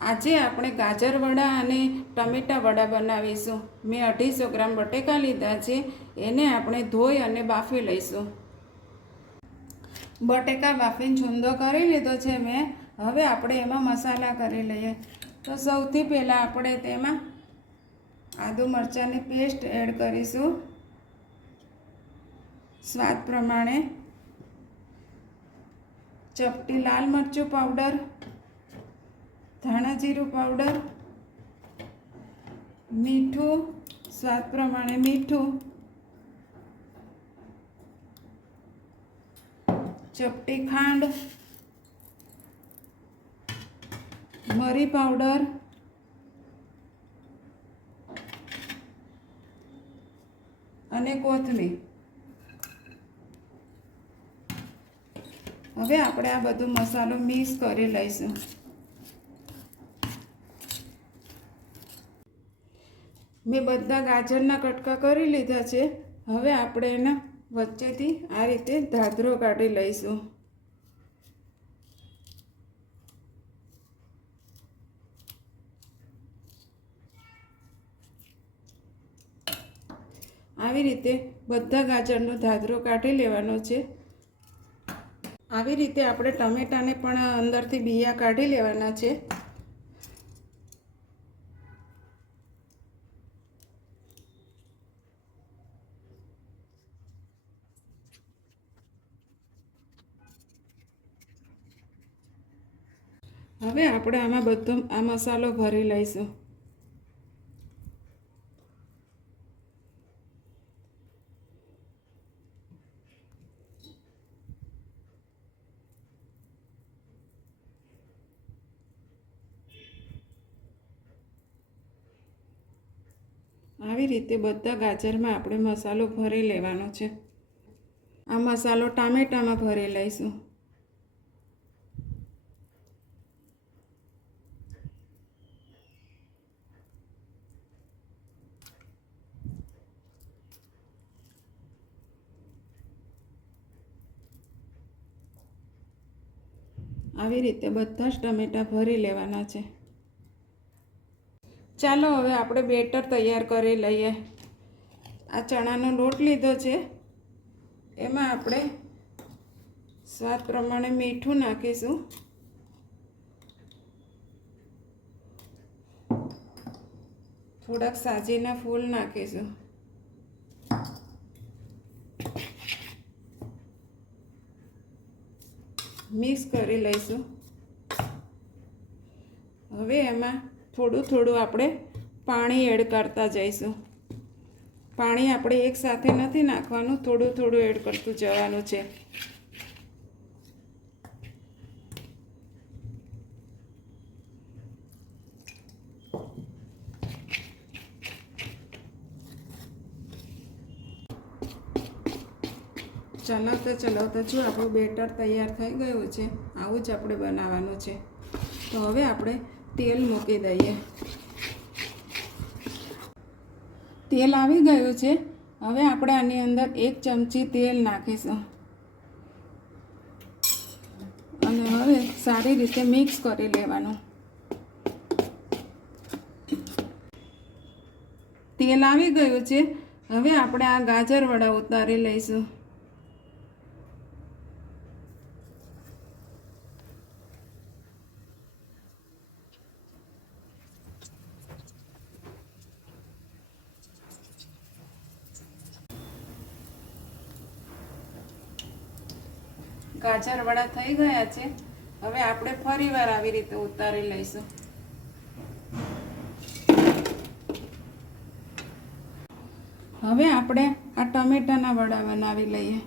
આજે આપણે ગાજર વડા અને ટમેટા વડા બનાવીશું। મેં 250 ગ્રામ બટેકા લીધા છે, એને આપણે ધોઈ અને બાફી લઈશું। બટેકા બાફીને છૂંદો કરી લીધો છે મેં। હવે આપણે એમાં મસાલા કરી લઈએ। તો સૌથી પહેલાં આપણે તેમાં આદુ મરચાંની પેસ્ટ એડ કરીશું, સ્વાદ પ્રમાણે, ચપટી લાલ મરચું પાવડર, ધાણા જીરું પાવડર, મીઠું સ્વાદ પ્રમાણે મીઠું, ચપટી ખાંડ, મરી પાવડર અને કોથમીર। હવે આપણે આ બધો મસાલો મિક્સ કરી લઈશું। મેં બધા ગાજરના કટકા કરી લીધા છે। હવે આપણે એના વચ્ચેથી આ રીતે ધાધરો કાઢી લઈશું। આવી રીતે બધા ગાજરનો ધાધરો કાઢી લેવાનો છે। આવી રીતે આપણે ટમેટાને પણ અંદરથી બીયા કાઢી લેવાના છે। હવે આપણે આમાં બધો આ મસાલો ભરી લઈશું। આવી રીતે બધા ગાજરમાં આપણે મસાલો ભરી લેવાનો છે। આ મસાલો ટામેટામાં ભરી લઈશું। આવી રીતે બધા જ ટમેટા ભરી લેવાના છે। ચાલો હવે આપણે બેટર તૈયાર કરી લઈએ। આ ચણાનો લોટ લીધો છે, એમાં આપણે સ્વાદ પ્રમાણે મીઠું નાખીશું, થોડાક સાજીના ફૂલ નાખીશું, મિક્સ કરી લઈશું। હવે એમાં થોડું થોડું આપણે પાણી એડ કરતા જઈશું। પાણી આપણે એકસાથે નથી નાખવાનું, થોડું થોડું એડ કરતું જવાનું છે। ચલાવતા ચલાવતા જો આપણું બેટર તૈયાર થઈ ગયું છે, આવું જ આપણે બનાવવાનું છે। તો હવે આપણે તેલ મૂકી દઈએ। તેલ આવી ગયું છે। હવે આપણે આની અંદર 1 ચમચી તેલ નાખીશું અને હવે સારી રીતે મિક્સ કરી લેવાનું। તેલ આવી ગયું છે। હવે આપણે આ ગાજર વડા ઉતારી લઈશું। ગાજર વડા થઈ ગયા છે। હવે આપણે ફરીવાર આવી રીતે ઉતારી લઈશું। હવે આપણે આ ટમેટાના વડા બનાવી લઈએ।